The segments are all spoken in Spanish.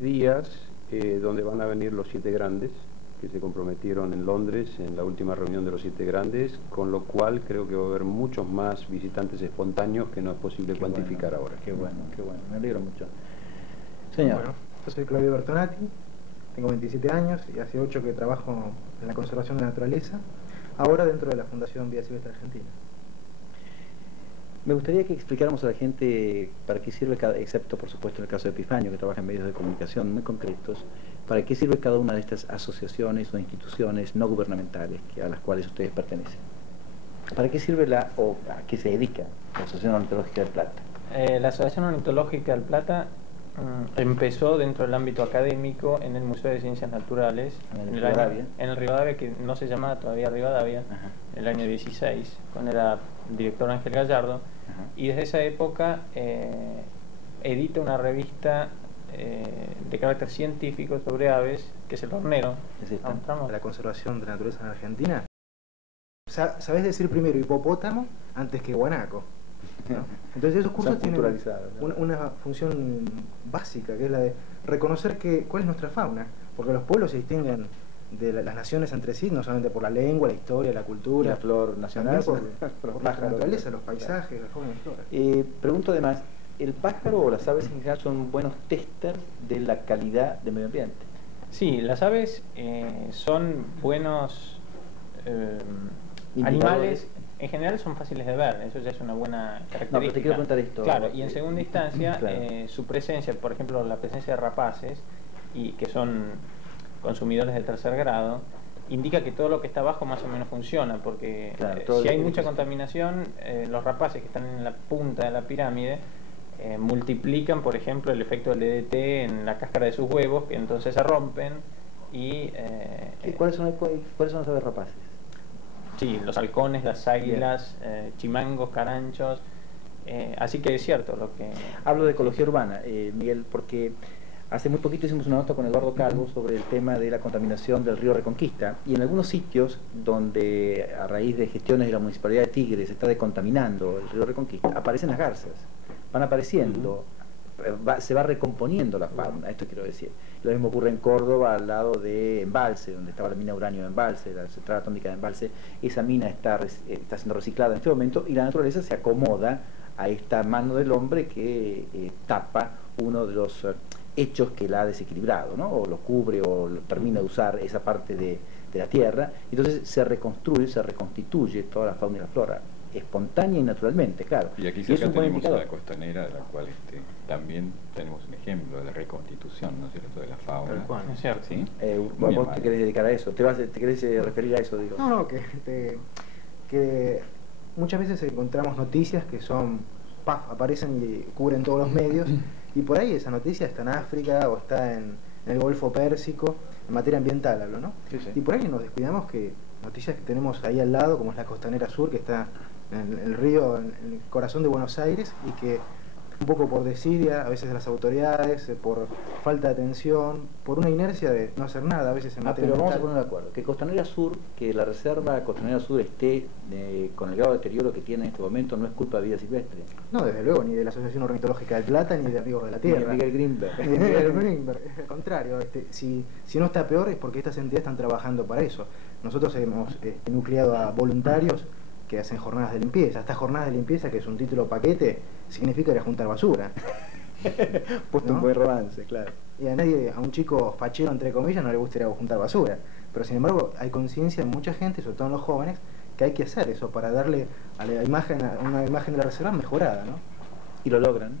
días donde van a venir los 7 grandes que se comprometieron en Londres en la última reunión de los 7 grandes, con lo cual creo que va a haber muchos más visitantes espontáneos que no es posible cuantificar ahora. Qué bueno, me alegro mucho. Señor. Bueno, yo soy Claudio Bertonati, tengo 27 años y hace 8 que trabajo en la conservación de la naturaleza, ahora dentro de la Fundación Vida Silvestre Argentina. Me gustaría que explicáramos a la gente para qué sirve cada, excepto por supuesto en el caso de Epifanio, que trabaja en medios de comunicación muy concretos, para qué sirve cada una de estas asociaciones o instituciones no gubernamentales a las cuales ustedes pertenecen. ¿Para qué sirve o a qué se dedica la Asociación Ornitológica del Plata? La Asociación Ornitológica del Plata empezó dentro del ámbito académico en el Museo de Ciencias Naturales, en el Rivadavia. En el Rivadavia, que no se llamaba todavía Rivadavia, en el año 16, cuando era director Ángel Gallardo. Y desde esa época edita una revista de carácter científico sobre aves, que es El Hornero. La conservación de la naturaleza en Argentina. ¿Sabés decir primero hipopótamo antes que guanaco? ¿No? Entonces esos cursos tienen una función básica, que es la de reconocer cuál es nuestra fauna, porque los pueblos se distinguen de las naciones entre sí, no solamente por la lengua, la historia, la cultura, y la flor nacional, por la naturaleza, los paisajes, la fauna y la flora. Pregunto además, ¿el pájaro o las aves en general son buenos testers de la calidad del medio ambiente? Sí, las aves son buenos animales. En general son fáciles de ver, eso ya es una buena característica. No, pero te quiero preguntar esto. Claro, y en segunda instancia, su presencia, por ejemplo, la presencia de rapaces, y que son consumidores de tercer grado, indica que todo lo que está abajo más o menos funciona, porque si hay mucha contaminación, los rapaces que están en la punta de la pirámide multiplican, por ejemplo, el efecto del DDT en la cáscara de sus huevos, que entonces se rompen y... ¿Cuáles son las aves rapaces? Sí, los halcones, las águilas, chimangos, caranchos, así que es cierto lo que... Hablo de ecología urbana, Miguel, porque hace muy poquito hicimos una nota con Eduardo Calvo sobre el tema de la contaminación del río Reconquista, y en algunos sitios donde a raíz de gestiones de la Municipalidad de Tigre se está decontaminando el río Reconquista, aparecen las garzas, van apareciendo, se va recomponiendo la fauna, esto quiero decir. Lo mismo ocurre en Córdoba, al lado de Embalse, donde estaba la mina de uranio de Embalse, la central atómica de Embalse. Esa mina está siendo reciclada en este momento y la naturaleza se acomoda a esta mano del hombre que tapa uno de los hechos que la ha desequilibrado, ¿no? O lo cubre o termina de usar esa parte de la tierra. Entonces se reconstruye, se reconstituye toda la fauna y la flora, espontánea y naturalmente, claro. Y aquí cerca tenemos a la costanera, de la cual también tenemos un ejemplo de la reconstitución, ¿no es cierto?, de la fauna. ¿Es cierto? ¿Sí? Vos te querés dedicar a eso, te querés referir a eso, digo. No, que muchas veces encontramos noticias que son, aparecen y cubren todos los medios, y por ahí esa noticia está en África o está en el Golfo Pérsico, en materia ambiental hablo, ¿no? Sí, sí. Y por ahí nos descuidamos que noticias que tenemos ahí al lado, como es la Costanera Sur, que está en el río, en el corazón de Buenos Aires, y que un poco por desidia a veces de las autoridades, por falta de atención, por una inercia de no hacer nada a veces en materia pero vamos a ambiental. poner de acuerdo, que Costanera Sur, que la reserva Costanera Sur esté con el grado de deterioro que tiene en este momento, no es culpa de vida silvestre. No, desde luego, ni de la Asociación Ornitológica del Plata, ni de Amigos de la Tierra. Ni de Miguel Greenberg. Ni de Miguel Greenberg, al contrario, si no está peor es porque estas entidades están trabajando para eso. Nosotros hemos nucleado a voluntarios que hacen jornadas de limpieza. Estas jornadas de limpieza, que es un título paquete, significa ir a juntar basura. Puesto un buen romance, claro. Y a un chico fachero, entre comillas, no le gusta ir a juntar basura. Pero sin embargo, hay conciencia en mucha gente, sobre todo en los jóvenes, que hay que hacer eso para darle a la imagen, a una imagen de la reserva mejorada, ¿no? Y lo logran.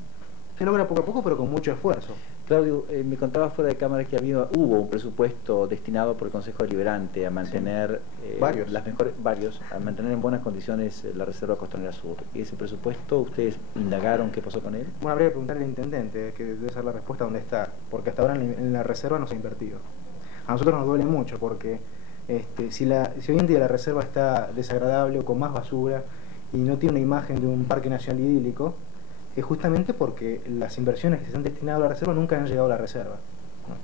Se logra poco a poco, pero con mucho esfuerzo. Claudio, me contabas fuera de cámara que hubo un presupuesto destinado por el Consejo Deliberante a mantener a mantener en buenas condiciones la Reserva Costanera Sur. ¿Y ese presupuesto, ustedes indagaron qué pasó con él? Bueno, habría que preguntarle al intendente, que debe ser la respuesta dónde está, porque hasta ahora en la reserva no se ha invertido. A nosotros nos duele mucho porque si hoy en día la reserva está desagradable o con más basura y no tiene una imagen de un parque nacional idílico, es justamente porque las inversiones que se han destinado a la reserva nunca han llegado a la reserva, ¿no?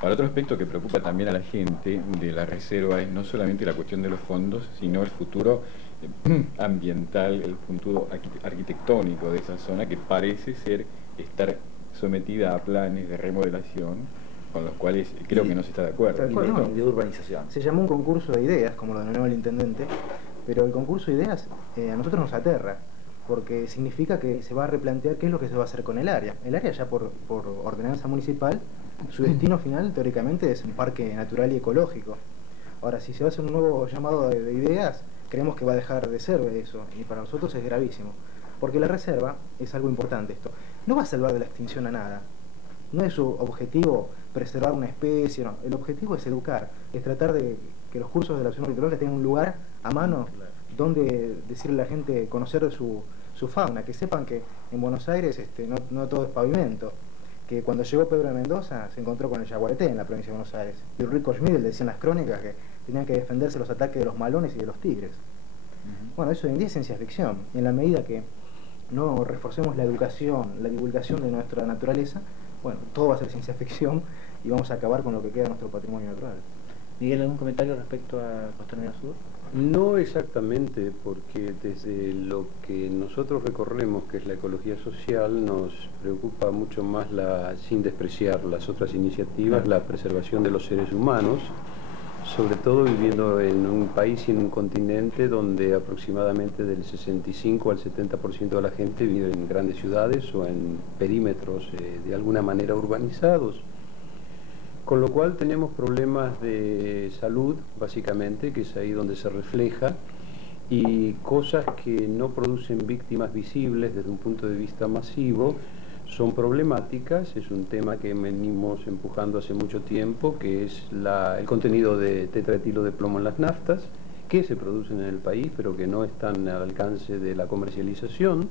Ahora, otro aspecto que preocupa también a la gente de la reserva es no solamente la cuestión de los fondos, sino el futuro ambiental, el futuro arquitectónico de esa zona, que parece ser estar sometida a planes de remodelación con los cuales creo que no se está de acuerdo. De urbanización. Se llamó un concurso de ideas, como lo denominó el intendente, pero el concurso de ideas a nosotros nos aterra, porque significa que se va a replantear qué es lo que se va a hacer con el área. El área ya por ordenanza municipal, su destino final teóricamente es un parque natural y ecológico. Ahora, si se va a hacer un nuevo llamado de ideas, creemos que va a dejar de ser eso, y para nosotros es gravísimo. Porque la reserva es algo importante esto. No va a salvar de la extinción a nada. No es su objetivo preservar una especie, no. El objetivo es educar, es tratar de que los cursos de la acción ornitológica tengan un lugar a mano donde decirle a la gente, conocer su fauna, que sepan que en Buenos Aires no todo es pavimento, que cuando llegó Pedro de Mendoza se encontró con el yaguareté en la provincia de Buenos Aires, y Ulrico Schmidl decía en las crónicas que tenían que defenderse los ataques de los malones y de los tigres. Bueno, eso hoy en día es ciencia ficción, y en la medida que no reforcemos la educación, la divulgación de nuestra naturaleza, bueno, todo va a ser ciencia ficción y vamos a acabar con lo que queda de nuestro patrimonio natural. Miguel, ¿algún comentario respecto a Costanera Sur? No exactamente, porque desde lo que nosotros recorremos, que es la ecología social, nos preocupa mucho más, sin despreciar las otras iniciativas, la preservación de los seres humanos, sobre todo viviendo en un país y en un continente donde aproximadamente del 65 al 70% de la gente vive en grandes ciudades o en perímetros de alguna manera urbanizados. Con lo cual tenemos problemas de salud, básicamente, que es ahí donde se refleja, y cosas que no producen víctimas visibles desde un punto de vista masivo, son problemáticas. Es un tema que venimos empujando hace mucho tiempo, que es el contenido de tetraetilo de plomo en las naftas, que se producen en el país, pero que no están al alcance de la comercialización.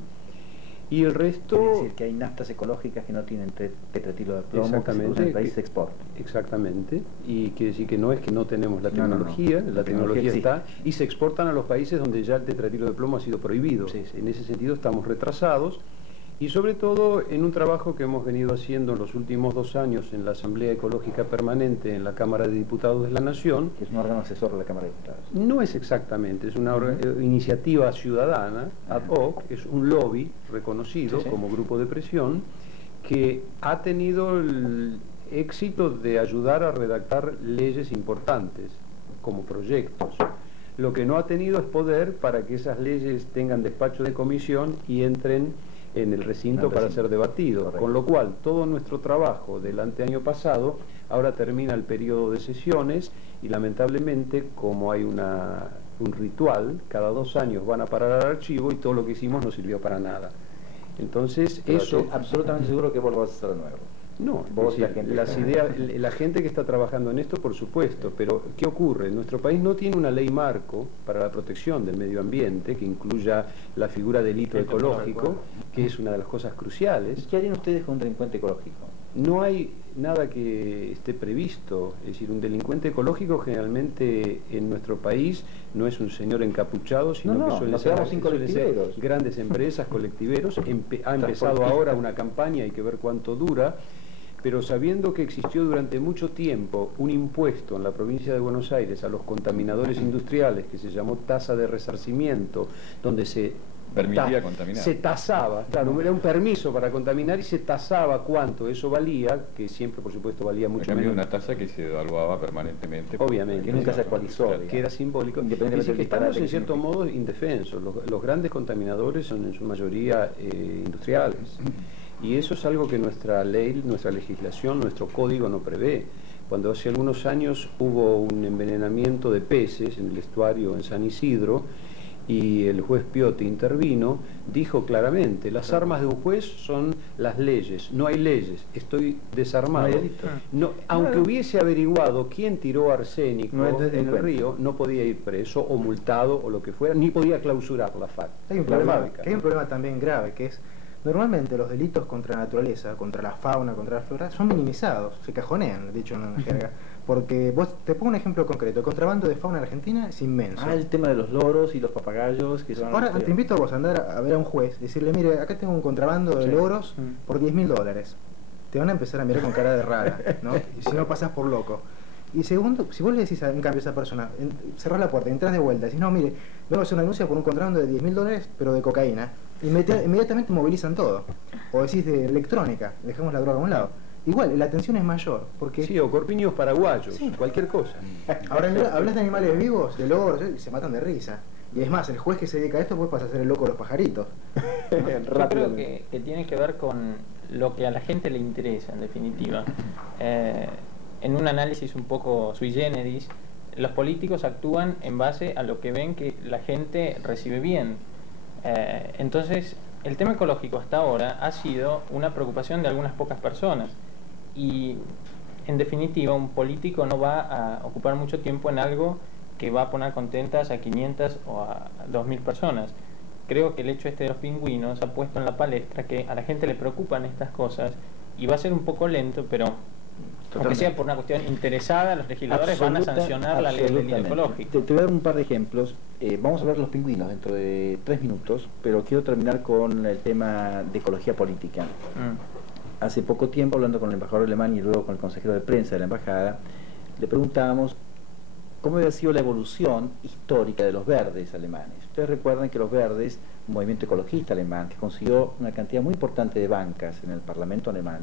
Y el resto... Es decir, que hay naftas ecológicas que no tienen tetraetilo de plomo, exactamente, que en el país se exporta. Exactamente, y quiere decir que no es que no tenemos la tecnología, la tecnología está, y se exportan a los países donde ya el tetraetilo de plomo ha sido prohibido. En ese sentido estamos retrasados, y sobre todo en un trabajo que hemos venido haciendo en los últimos 2 años en la Asamblea Ecológica Permanente en la Cámara de Diputados de la Nación. Que es un órgano asesor de la Cámara de Diputados. No es exactamente, es una iniciativa ciudadana, ad hoc, es un lobby reconocido como grupo de presión, que ha tenido el éxito de ayudar a redactar leyes importantes como proyectos. Lo que no ha tenido es poder para que esas leyes tengan despacho de comisión y entren en el recinto para ser debatido, correcto. Con lo cual todo nuestro trabajo del anteaño pasado ahora termina el periodo de sesiones y lamentablemente, como hay un ritual, cada 2 años van a parar al archivo y todo lo que hicimos no sirvió para nada. Entonces pero eso... absolutamente seguro que vos lo vas a hacer de nuevo. No, la gente que está trabajando en esto, por supuesto, pero ¿qué ocurre? Nuestro país no tiene una ley marco para la protección del medio ambiente que incluya la figura del hito ecológico, que es una de las cosas cruciales. ¿Y qué harían ustedes con un delincuente ecológico? No hay nada que esté previsto, es decir, un delincuente ecológico generalmente en nuestro país no es un señor encapuchado, sino que suele ser grandes empresas, colectiveros. Ha empezado ahora una campaña, hay que ver cuánto dura, pero sabiendo que existió durante mucho tiempo un impuesto en la provincia de Buenos Aires a los contaminadores industriales que se llamó tasa de resarcimiento, donde se permitía contaminar. Se tasaba, claro, era un permiso para contaminar y se tasaba cuánto eso valía, que siempre por supuesto valía mucho menos. Una tasa que se devaluaba permanentemente. Obviamente. Que nunca se actualizó. Que era simbólico. Independientemente que estamos en cierto modo indefensos. Los grandes contaminadores son en su mayoría industriales. Y eso es algo que nuestra ley, nuestra legislación, nuestro código no prevé. Cuando hace algunos años hubo un envenenamiento de peces en el estuario en San Isidro, y el juez Piotti intervino, dijo claramente, las armas de un juez son las leyes, no hay leyes, estoy desarmado. No, aunque hubiese averiguado quién tiró arsénico en el río, no podía ir preso o multado o lo que fuera, ni podía clausurar la FAC. Hay un problema también grave, que es, normalmente los delitos contra la naturaleza, contra la fauna, contra la flora, son minimizados, se cajonean, dicho en una jerga. Porque te pongo un ejemplo concreto, el contrabando de fauna en Argentina es inmenso. El tema de los loros y los papagayos. Que son ahora te invito a vos a andar a ver a un juez, decirle, mire, acá tengo un contrabando de loros por $10.000. Te van a empezar a mirar con cara de rara, ¿no? Y si no pasas por loco. Y segundo, si vos le decís en cambio a esa persona, cerrás la puerta, entras de vuelta, decís, no, mire, vengo a hacer una denuncia por un contrabando de $10.000, pero de cocaína. inmediatamente movilizan todo. O decís de electrónica, dejemos la droga a un lado. Igual, la atención es mayor, porque... Sí, o corpiños paraguayos, Sí. cualquier cosa. Ahora, hablas de animales vivos, de lobos, y se matan de risa. Y es más, el juez que se dedica a esto puede pasar a ser el loco de los pajaritos. Yo creo que tiene que ver con lo que a la gente le interesa, en definitiva. En un análisis un poco sui generis, los políticos actúan en base a lo que ven que la gente recibe bien. Entonces, el tema ecológico hasta ahora ha sido una preocupación de algunas pocas personas. Y, en definitiva, un político no va a ocupar mucho tiempo en algo que va a poner contentas a 500 o a 2000 personas. Creo que el hecho de los pingüinos ha puesto en la palestra que a la gente le preocupan estas cosas y va a ser un poco lento, pero aunque sea por una cuestión interesada, los legisladores van a sancionar la ley del delito ecológico. Te voy a dar un par de ejemplos. Vamos a hablar de los pingüinos dentro de 3 minutos, pero quiero terminar con el tema de ecología política. Hace poco tiempo, hablando con el embajador alemán y luego con el consejero de prensa de la embajada, le preguntábamos cómo había sido la evolución histórica de los verdes alemanes. Ustedes recuerdan que los verdes, un movimiento ecologista alemán que consiguió una cantidad muy importante de bancas en el Parlamento alemán,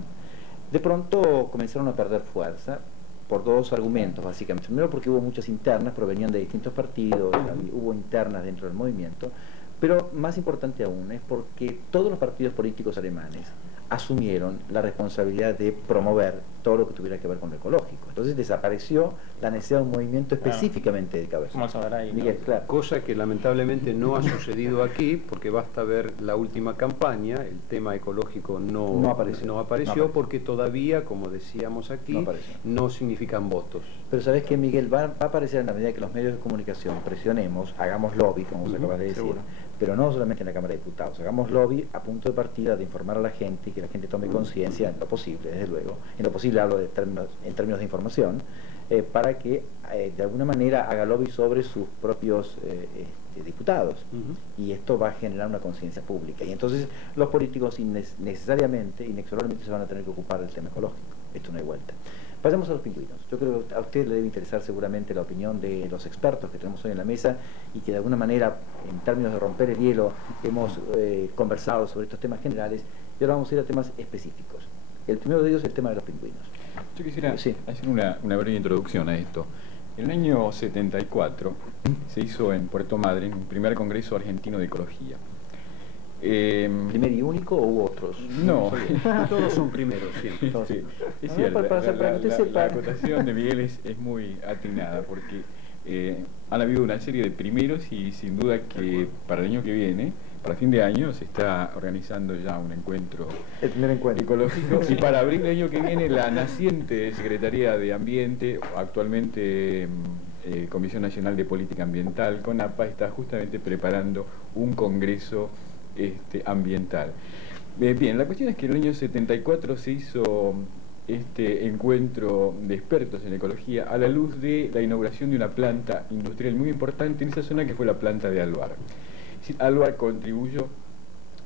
de pronto comenzaron a perder fuerza por 2 argumentos, básicamente. Primero, porque hubo muchas internas, provenían de distintos partidos, hubo internas dentro del movimiento, pero más importante aún es porque todos los partidos políticos alemanes asumieron la responsabilidad de promover todo lo que tuviera que ver con lo ecológico. Entonces desapareció la necesidad de un movimiento específicamente dedicado a eso. Como sabrá ahí, Miguel, claro. Cosa que lamentablemente no ha sucedido aquí, porque basta ver la última campaña, el tema ecológico no apareció porque todavía, como decíamos aquí, no significan votos. Pero ¿sabes qué, Miguel? Va a aparecer en la medida que los medios de comunicación presionemos, hagamos lobby, como vos acabas de decir, seguro. Pero no solamente en la Cámara de Diputados, hagamos lobby a punto de partida de informar a la gente y que la gente tome conciencia en lo posible, desde luego, en lo posible hablo en términos de información, para que de alguna manera haga lobby sobre sus propios diputados. Y esto va a generar una conciencia pública. Y entonces los políticos necesariamente, inexorablemente se van a tener que ocupar del tema ecológico. Esto no hay vuelta. Pasemos a los pingüinos. Yo creo que a usted le debe interesar seguramente la opinión de los expertos que tenemos hoy en la mesa y que de alguna manera, en términos de romper el hielo, hemos conversado sobre estos temas generales y ahora vamos a ir a temas específicos. El primero de ellos es el tema de los pingüinos. Yo quisiera hacer una breve introducción a esto. En el año 74 se hizo en Puerto Madryn un primer Congreso Argentino de Ecología. ¿Primer y único o hubo otros? No, todos son primeros, siempre. Sí, es cierto. La acotación de Miguel es muy atinada porque han habido una serie de primeros y sin duda que para el año que viene, para fin de año, se está organizando ya un encuentro, El primer encuentro ecológico y para abril del año que viene la naciente Secretaría de Ambiente, actualmente Comisión Nacional de Política Ambiental, CONAPA, está justamente preparando un congreso ambiental. Bien, la cuestión es que en el año 74 se hizo este encuentro de expertos en ecología a la luz de la inauguración de una planta industrial muy importante en esa zona que fue la planta de Alvar. Alvar contribuyó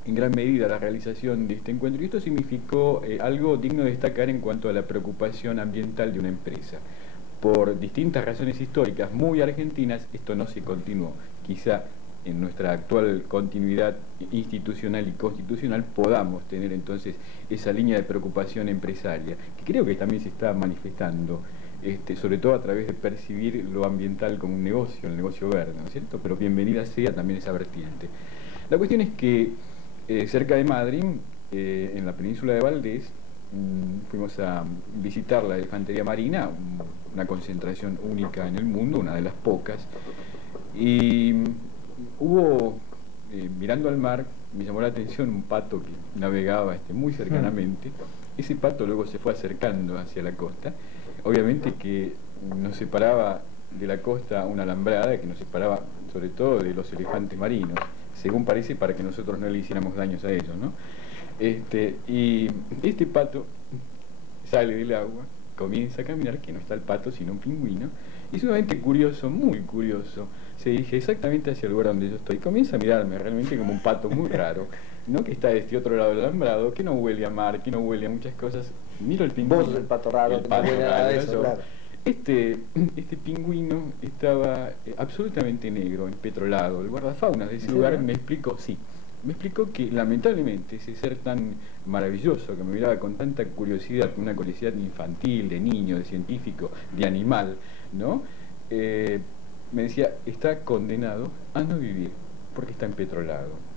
en gran medida a la realización de este encuentro y esto significó algo digno de destacar en cuanto a la preocupación ambiental de una empresa. Por distintas razones históricas muy argentinas, esto no se continuó. Quizá en nuestra actual continuidad institucional y constitucional podamos tener entonces esa línea de preocupación empresaria, que creo que también se está manifestando, sobre todo a través de percibir lo ambiental como un negocio, el negocio verde, ¿no es cierto? Pero bienvenida sea también esa vertiente. La cuestión es que cerca de Madrid, en la península de Valdés, fuimos a visitar la elefantería marina, una concentración única en el mundo, una de las pocas, y hubo, mirando al mar, me llamó la atención un pato que navegaba muy cercanamente. Ese pato luego se fue acercando hacia la costa. Obviamente que nos separaba de la costa una alambrada que nos separaba sobre todo de los elefantes marinos, según parece, para que nosotros no le hiciéramos daños a ellos, ¿no? Y este pato sale del agua, comienza a caminar, que no está el pato sino un pingüino, y sumamente curioso, muy curioso, se dirige exactamente hacia el lugar donde yo estoy. Comienza a mirarme realmente como un pato muy raro, ¿no? Que está de este otro lado del alambrado, que no huele a mar, que no huele a muchas cosas. Miro el pingüino. Vos, el pato raro, el pato raro, eso, claro. Este pingüino estaba absolutamente negro, empetrolado. El guardafauna de ese lugar me explicó, sí, me explicó que lamentablemente ese ser tan maravilloso, que me miraba con tanta curiosidad, con una curiosidad infantil, de niño, de científico, de animal, ¿no? Me decía, está condenado a no vivir porque está empetrolado.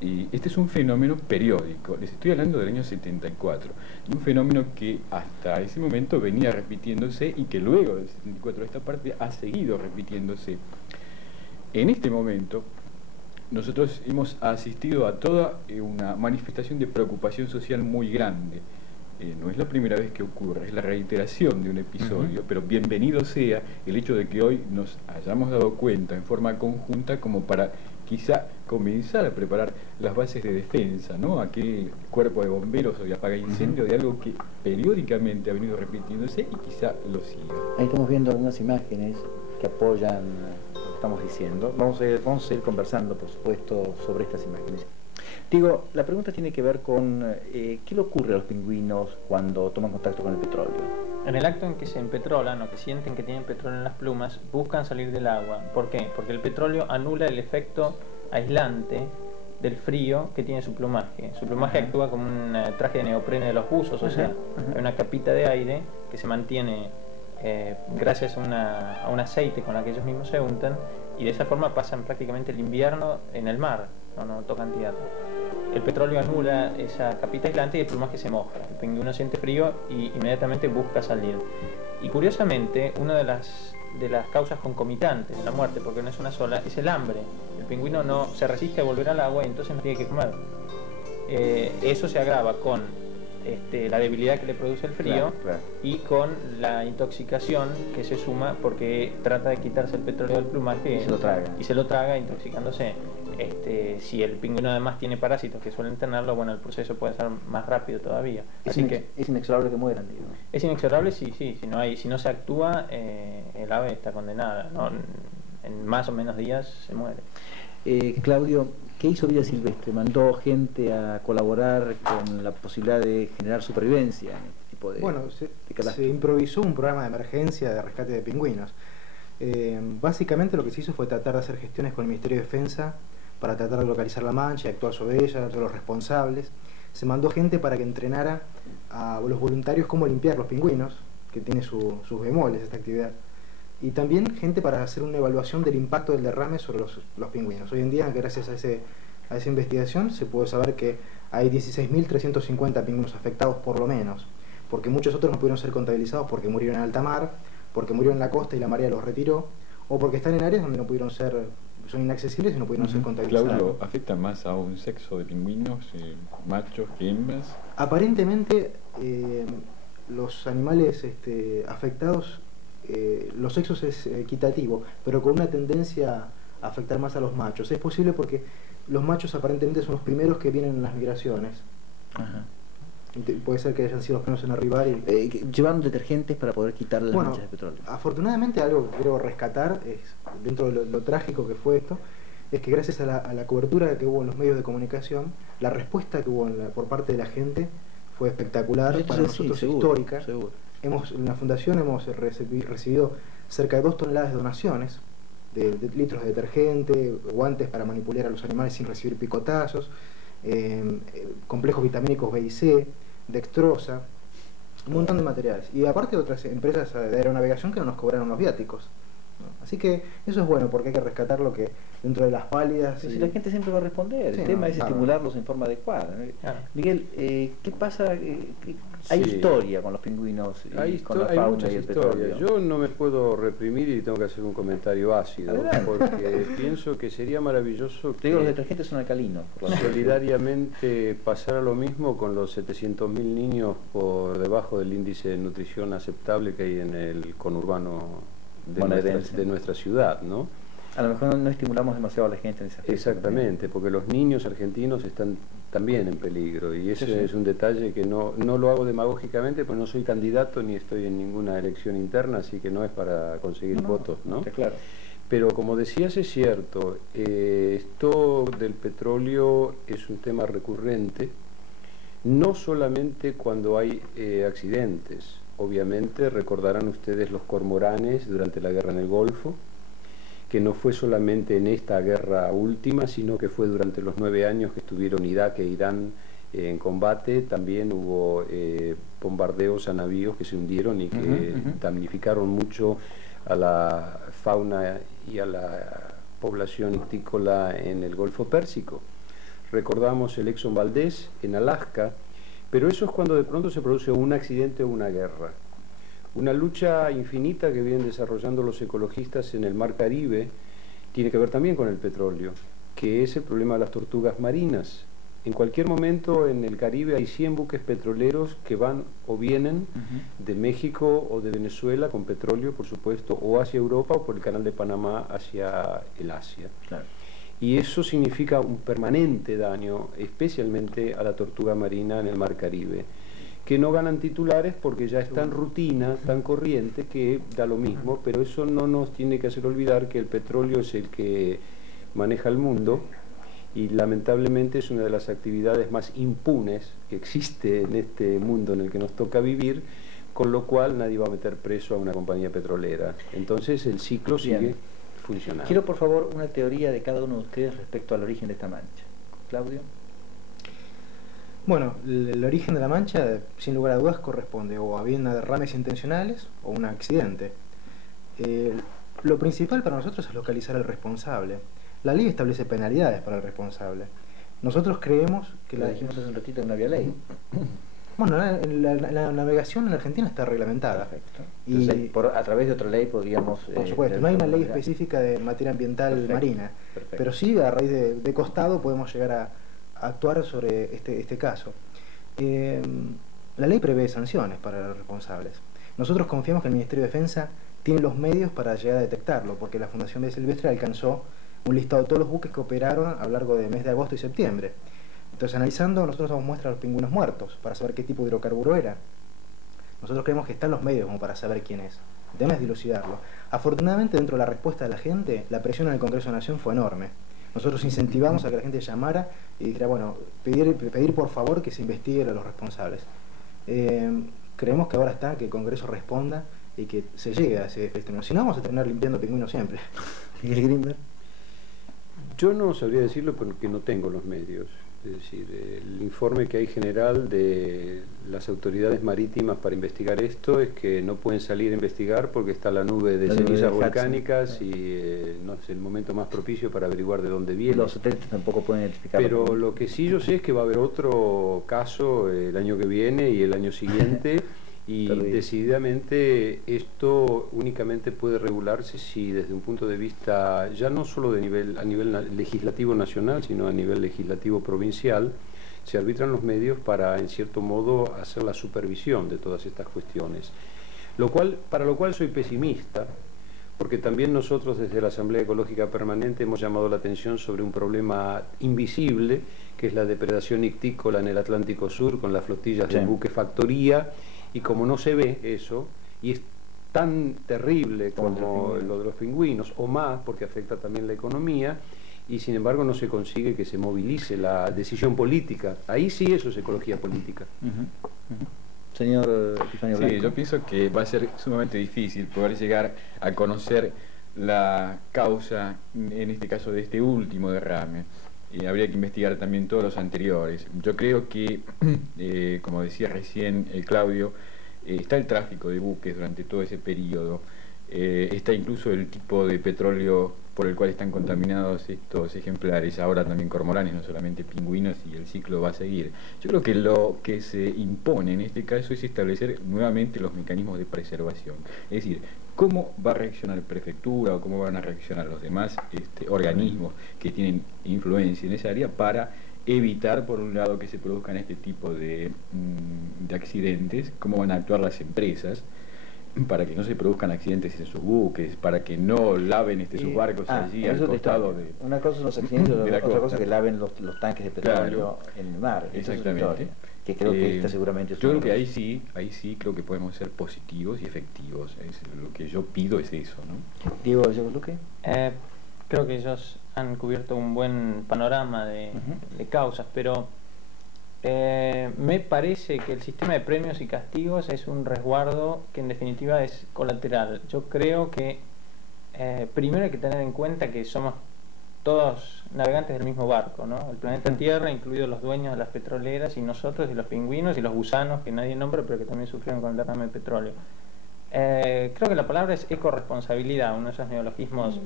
Y este es un fenómeno periódico, les estoy hablando del año 74, y un fenómeno que hasta ese momento venía repitiéndose y que luego del 74 esta parte ha seguido repitiéndose. En este momento nosotros hemos asistido a toda una manifestación de preocupación social muy grande. No es la primera vez que ocurre, es la reiteración de un episodio, pero bienvenido sea el hecho de que hoy nos hayamos dado cuenta en forma conjunta como para quizá comenzar a preparar las bases de defensa, ¿no? Aquel cuerpo de bomberos o de apaga incendio de algo que periódicamente ha venido repitiéndose y quizá lo siga. Ahí estamos viendo algunas imágenes que apoyan lo que estamos diciendo. Vamos a seguir conversando, por supuesto, sobre estas imágenes. Digo, la pregunta tiene que ver con ¿qué le ocurre a los pingüinos cuando toman contacto con el petróleo? En el acto en que se empetrolan o que sienten que tienen petróleo en las plumas, buscan salir del agua. ¿Por qué? Porque el petróleo anula el efecto aislante del frío que tiene su plumaje. Su plumaje actúa como un traje de neopreno de los buzos, o sea, hay una capita de aire que se mantiene gracias a un aceite con el que ellos mismos se untan, y de esa forma pasan prácticamente el invierno en el mar, no tocan tierra. El petróleo anula esa capita aislante y el plumaje se moja. El pingüino siente frío y inmediatamente busca salir. Y curiosamente, una de las causas concomitantes de la muerte, porque no es una sola, es el hambre. El pingüino no se resiste a volver al agua y entonces no tiene que comer. Eso se agrava con la debilidad que le produce el frío, claro. Y con la intoxicación que se suma porque trata de quitarse el petróleo del plumaje y se lo traga intoxicándose. Si el pingüino además tiene parásitos que suelen tenerlo, bueno, el proceso puede ser más rápido todavía. Así que es inexorable que mueran, digo. Es inexorable, sí, si no se actúa, el ave está condenada, ¿no? En más o menos días se muere. Claudio, ¿qué hizo Vida Silvestre? ¿Mandó gente a colaborar con la posibilidad de generar supervivencia en este tipo de... Bueno, se improvisó un programa de emergencia de rescate de pingüinos. Básicamente lo que se hizo fue tratar de hacer gestiones con el Ministerio de Defensa para tratar de localizar la mancha y actuar sobre ella, todos los responsables. Se mandó gente para que entrenara a los voluntarios cómo limpiar los pingüinos, que tiene sus bemoles esta actividad. Y también gente para hacer una evaluación del impacto del derrame sobre los pingüinos. Hoy en día, gracias a esa investigación, se puede saber que hay 16.350 pingüinos afectados por lo menos, porque muchos otros no pudieron ser contabilizados porque murieron en alta mar, porque murieron en la costa y la marea los retiró, o porque están en áreas donde no pudieron ser, son inaccesibles y no pudieron ser contabilizados. Claudio, ¿afecta más a un sexo de pingüinos, machos que hembras? Aparentemente, los animales afectados, los sexos es equitativo, pero con una tendencia a afectar más a los machos. Es posible porque los machos aparentemente son los primeros que vienen en las migraciones. Ajá. Puede ser que hayan sido los primeros en arribar y... ¿Llevaron detergentes para poder quitarle las manchas de petróleo? Afortunadamente, algo que quiero rescatar, dentro de lo trágico que fue esto, es que gracias a la cobertura que hubo en los medios de comunicación, la respuesta que hubo por parte de la gente fue espectacular, para nosotros histórica. Seguro. En la fundación hemos recibido cerca de 2 toneladas de donaciones, de litros de detergente, guantes para manipular a los animales sin recibir picotazos, complejos vitamínicos B y C, dextrosa, un montón de materiales. Y aparte otras empresas de aeronavegación que no nos cobraron los viáticos, ¿no? Así que eso es bueno, porque hay que rescatar lo que dentro de las pálidas... Si la gente siempre va a responder, el tema es estimularlos en forma adecuada, ¿no? Claro. Miguel, ¿qué pasa? Hay historia con los pingüinos y con la fauna y el petróleo. Yo no me puedo reprimir y tengo que hacer un comentario ácido, porque pienso que sería maravilloso que los detergentes son alcalinos. Solidariamente pasara lo mismo con los 700.000 niños por debajo del índice de nutrición aceptable que hay en el conurbano de nuestra ciudad, ¿no? A lo mejor no estimulamos demasiado a la gente en ese aspecto. Exactamente, porque los niños argentinos están también en peligro, y ese es un detalle que no lo hago demagógicamente, pues no soy candidato ni estoy en ninguna elección interna, así que no es para conseguir votos, ¿no? Claro. Pero como decías, es cierto, esto del petróleo es un tema recurrente, no solamente cuando hay accidentes. Obviamente recordarán ustedes los cormoranes durante la guerra en el Golfo, que no fue solamente en esta guerra última, sino que fue durante los 9 años que estuvieron Irak e Irán en combate. También hubo bombardeos a navíos que se hundieron y que damnificaron mucho a la fauna y a la población ictícola en el Golfo Pérsico. Recordamos el Exxon Valdez en Alaska, pero eso es cuando de pronto se produce un accidente o una guerra. Una lucha infinita que vienen desarrollando los ecologistas en el Mar Caribe tiene que ver también con el petróleo, que es el problema de las tortugas marinas. En cualquier momento en el Caribe hay 100 buques petroleros que van o vienen de México o de Venezuela con petróleo, por supuesto, o hacia Europa o por el Canal de Panamá hacia el Asia. Claro. Y eso significa un permanente daño, especialmente a la tortuga marina en el Mar Caribe, que no ganan titulares porque ya es tan rutina, tan corriente, que da lo mismo, pero eso no nos tiene que hacer olvidar que el petróleo es el que maneja el mundo y lamentablemente es una de las actividades más impunes que existe en este mundo en el que nos toca vivir, con lo cual nadie va a meter preso a una compañía petrolera. Entonces el ciclo sigue funcionando. Quiero por favor una teoría de cada uno de ustedes respecto al origen de esta mancha. Claudio. Bueno, el origen de la mancha, sin lugar a dudas, corresponde o a bien a derrames intencionales o un accidente. Lo principal para nosotros es localizar al responsable. La ley establece penalidades para el responsable. Nosotros creemos que la dijimos hace un ratito que no había ley. Bueno, la navegación en Argentina está reglamentada. Perfecto. Entonces, a través de otra ley podríamos... Por supuesto, no hay una ley específica de materia ambiental marina, pero sí a raíz de costado podemos llegar a actuar sobre este caso. La ley prevé sanciones para los responsables. Nosotros confiamos que el Ministerio de Defensa tiene los medios para llegar a detectarlo, porque la Fundación Vida Silvestre alcanzó un listado de todos los buques que operaron a lo largo del mes de agosto y septiembre. Entonces, analizando, nosotros damos muestra a los pingüinos muertos para saber qué tipo de hidrocarburo era. Nosotros creemos que están los medios como para saber quién es. El tema es dilucidarlo. Afortunadamente, dentro de la respuesta de la gente, la presión en el Congreso de la Nación fue enorme. Nosotros incentivamos a que la gente llamara y dijera, bueno, pedir por favor que se investigue a los responsables. Creemos que ahora está que el Congreso responda y que se llegue a ese festival. Si no, vamos a terminar limpiando pingüinos siempre. Miguel Grimberg. Yo no sabría decirlo porque no tengo los medios. Es decir, el informe que hay general de las autoridades marítimas para investigar esto es que no pueden salir a investigar porque está la nube de cenizas volcánicas y no es el momento más propicio para averiguar de dónde viene. Los satélites tampoco pueden identificarlo. Pero lo que sí yo sé es que va a haber otro caso el año que viene y el año siguiente y decididamente esto únicamente puede regularse si desde un punto de vista ya no solo a nivel legislativo nacional, sino a nivel legislativo provincial, se arbitran los medios para, en cierto modo, hacer la supervisión de todas estas cuestiones. Para lo cual soy pesimista, porque también nosotros desde la Asamblea Ecológica Permanente hemos llamado la atención sobre un problema invisible, que es la depredación ictícola en el Atlántico Sur con las flotillas de buque factoría. Y como no se ve eso, y es tan terrible como lo de los pingüinos, o más, porque afecta también la economía, y sin embargo no se consigue que se movilice la decisión política. Ahí sí eso es ecología política. Señor Epifanio Blanco. Sí, yo pienso que va a ser sumamente difícil poder llegar a conocer la causa, en este caso de este último derrame. Habría que investigar también todos los anteriores. Yo creo que, como decía recién Claudio, está el tráfico de buques durante todo ese periodo, está incluso el tipo de petróleo por el cual están contaminados estos ejemplares, ahora también cormoranes, no solamente pingüinos, y el ciclo va a seguir. Yo creo que lo que se impone en este caso es establecer nuevamente los mecanismos de preservación, es decir, cómo va a reaccionar prefectura o cómo van a reaccionar los demás organismos que tienen influencia en esa área para evitar, por un lado, que se produzcan este tipo de accidentes, cómo van a actuar las empresas para que no se produzcan accidentes en sus buques, para que no laven sus barcos allí al costado de... Una cosa son los accidentes y otra cosa que laven los tanques de petróleo en el mar. Exactamente. Que creo que esta seguramente es yo creo que ahí sí creo que podemos ser positivos y efectivos. Lo que yo pido es eso, ¿no? Diego Luque. Creo que ellos han cubierto un buen panorama de causas, pero me parece que el sistema de premios y castigos es un resguardo que en definitiva es colateral. Yo creo que primero hay que tener en cuenta que somos todos navegantes del mismo barco, ¿no? El planeta Tierra, incluidos los dueños de las petroleras, y nosotros, y los pingüinos, y los gusanos, que nadie nombra, pero que también sufrieron con el derrame de petróleo. Creo que la palabra es ecorresponsabilidad, uno de esos neologismos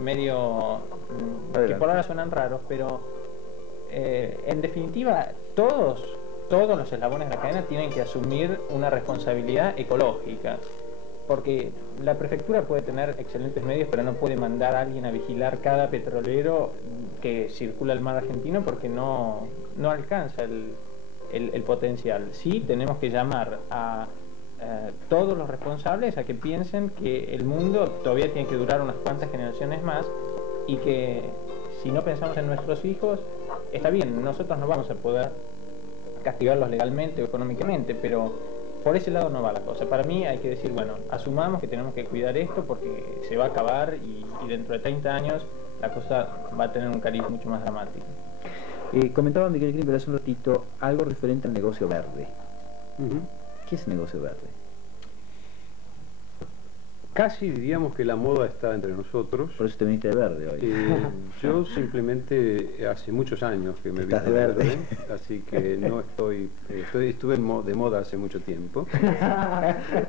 medio que por ahora suenan raros, pero en definitiva todos los eslabones de la cadena tienen que asumir una responsabilidad ecológica, porque la prefectura puede tener excelentes medios, pero no puede mandar a alguien a vigilar cada petrolero que circula el mar argentino, porque no alcanza el potencial. Sí tenemos que llamar a todos los responsables a que piensen que el mundo todavía tiene que durar unas cuantas generaciones más, y que si no pensamos en nuestros hijos, está bien, nosotros no vamos a poder castigarlos legalmente o económicamente, pero por ese lado no va la cosa. Para mí hay que decir, bueno, asumamos que tenemos que cuidar esto porque se va a acabar, y dentro de 30 años la cosa va a tener un cariz mucho más dramático. Comentaba Miguel Grimberg hace un ratito algo referente al negocio verde. ¿Qué es negocio verde? Casi diríamos que la moda está entre nosotros. Por eso te viniste de verde hoy. Yo simplemente hace muchos años que me Estás visto de verde, así que no estuve de moda hace mucho tiempo.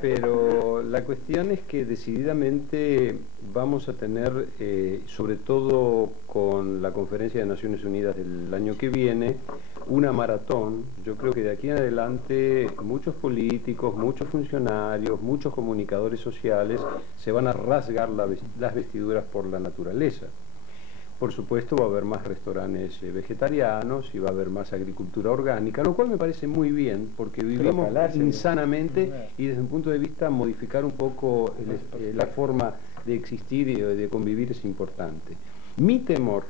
Pero la cuestión es que decididamente vamos a tener, sobre todo con la Conferencia de Naciones Unidas del año que viene, una maratón. Yo creo que de aquí en adelante muchos políticos, muchos funcionarios, muchos comunicadores sociales se van a rasgar las vestiduras por la naturaleza. Por supuesto va a haber más restaurantes vegetarianos y va a haber más agricultura orgánica, lo cual me parece muy bien, porque vivimos insanamente, y desde un punto de vista modificar un poco la forma de existir y de convivir es importante. Mi temor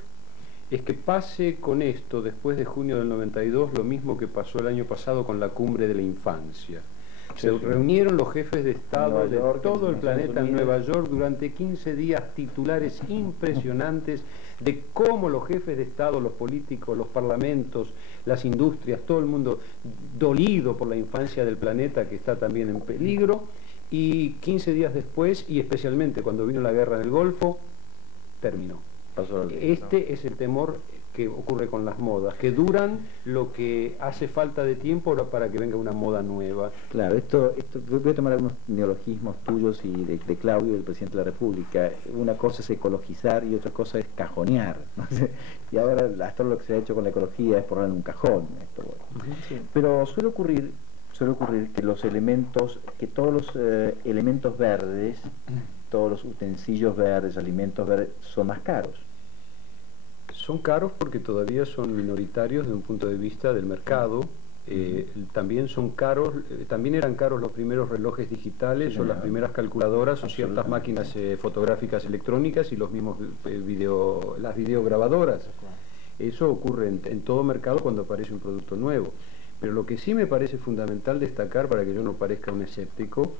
es que pase con esto, después de junio del 92, lo mismo que pasó el año pasado con la cumbre de la infancia. Se reunieron los jefes de Estado de todo el planeta en Nueva York durante 15 días, titulares impresionantes de cómo los jefes de Estado, los políticos, los parlamentos, las industrias, todo el mundo dolido por la infancia del planeta que está también en peligro, y 15 días después, y especialmente cuando vino la guerra en el Golfo, terminó. Este es el temor que ocurre con las modas, que duran lo que hace falta de tiempo para que venga una moda nueva. Claro, esto voy a tomar algunos neologismos tuyos y de Claudio, del presidente de la República. Una cosa es ecologizar y otra cosa es cajonear, ¿no? Y ahora hasta lo que se ha hecho con la ecología es ponerlo en un cajón. Pero suele ocurrir que los elementos, que todos los elementos verdes, todos los utensilios verdes, alimentos verdes, son más caros. Son caros porque todavía son minoritarios desde un punto de vista del mercado. También son caros, también eran caros los primeros relojes digitales, o las primeras calculadoras, o ciertas máquinas fotográficas electrónicas, y los mismos las videograbadoras. Eso ocurre en todo mercado cuando aparece un producto nuevo. Pero lo que sí me parece fundamental destacar, para que yo no parezca un escéptico,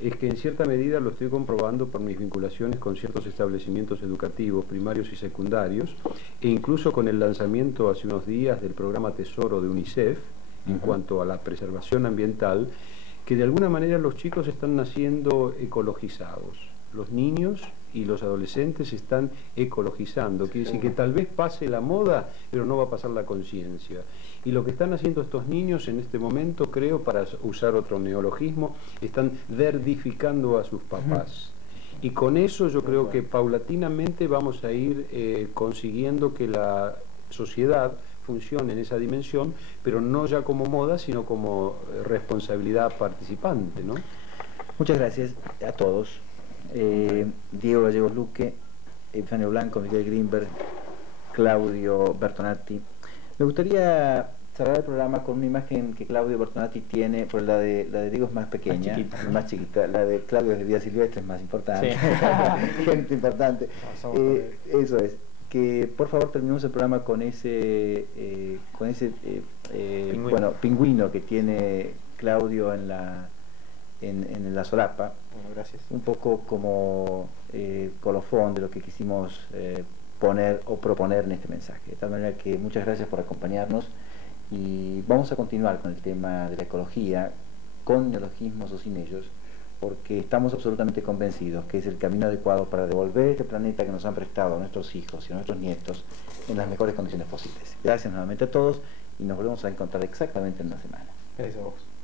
es que en cierta medida lo estoy comprobando por mis vinculaciones con ciertos establecimientos educativos primarios y secundarios, e incluso con el lanzamiento hace unos días del programa Tesoro de UNICEF en cuanto a la preservación ambiental, que de alguna manera los chicos están naciendo ecologizados. Los niños y los adolescentes se están ecologizando, quiere decir que tal vez pase la moda, pero no va a pasar la conciencia. Y lo que están haciendo estos niños en este momento, creo, para usar otro neologismo, están verdificando a sus papás. Y con eso yo creo que paulatinamente vamos a ir consiguiendo que la sociedad funcione en esa dimensión, pero no ya como moda, sino como responsabilidad participante, ¿no? Muchas gracias a todos. Diego Gallegos Luque, Epifanio Blanco, Miguel Grimberg, Claudio Bertonati. Me gustaría cerrar el programa con una imagen que Claudio Bertonati tiene, porque la de Diego es más pequeña, más chiquita. La de Claudio es de Vida Silvestre, es más importante. Sí. Gente importante. Eso es. Que por favor terminemos el programa con ese pingüino que tiene Claudio en la solapa. Bueno, gracias. Un poco como colofón de lo que quisimos poner o proponer en este mensaje. De tal manera que muchas gracias por acompañarnos, y vamos a continuar con el tema de la ecología, con neologismos o sin ellos, porque estamos absolutamente convencidos que es el camino adecuado para devolver este planeta que nos han prestado a nuestros hijos y a nuestros nietos en las mejores condiciones posibles. Gracias nuevamente a todos y nos volvemos a encontrar exactamente en una semana. Gracias a vos.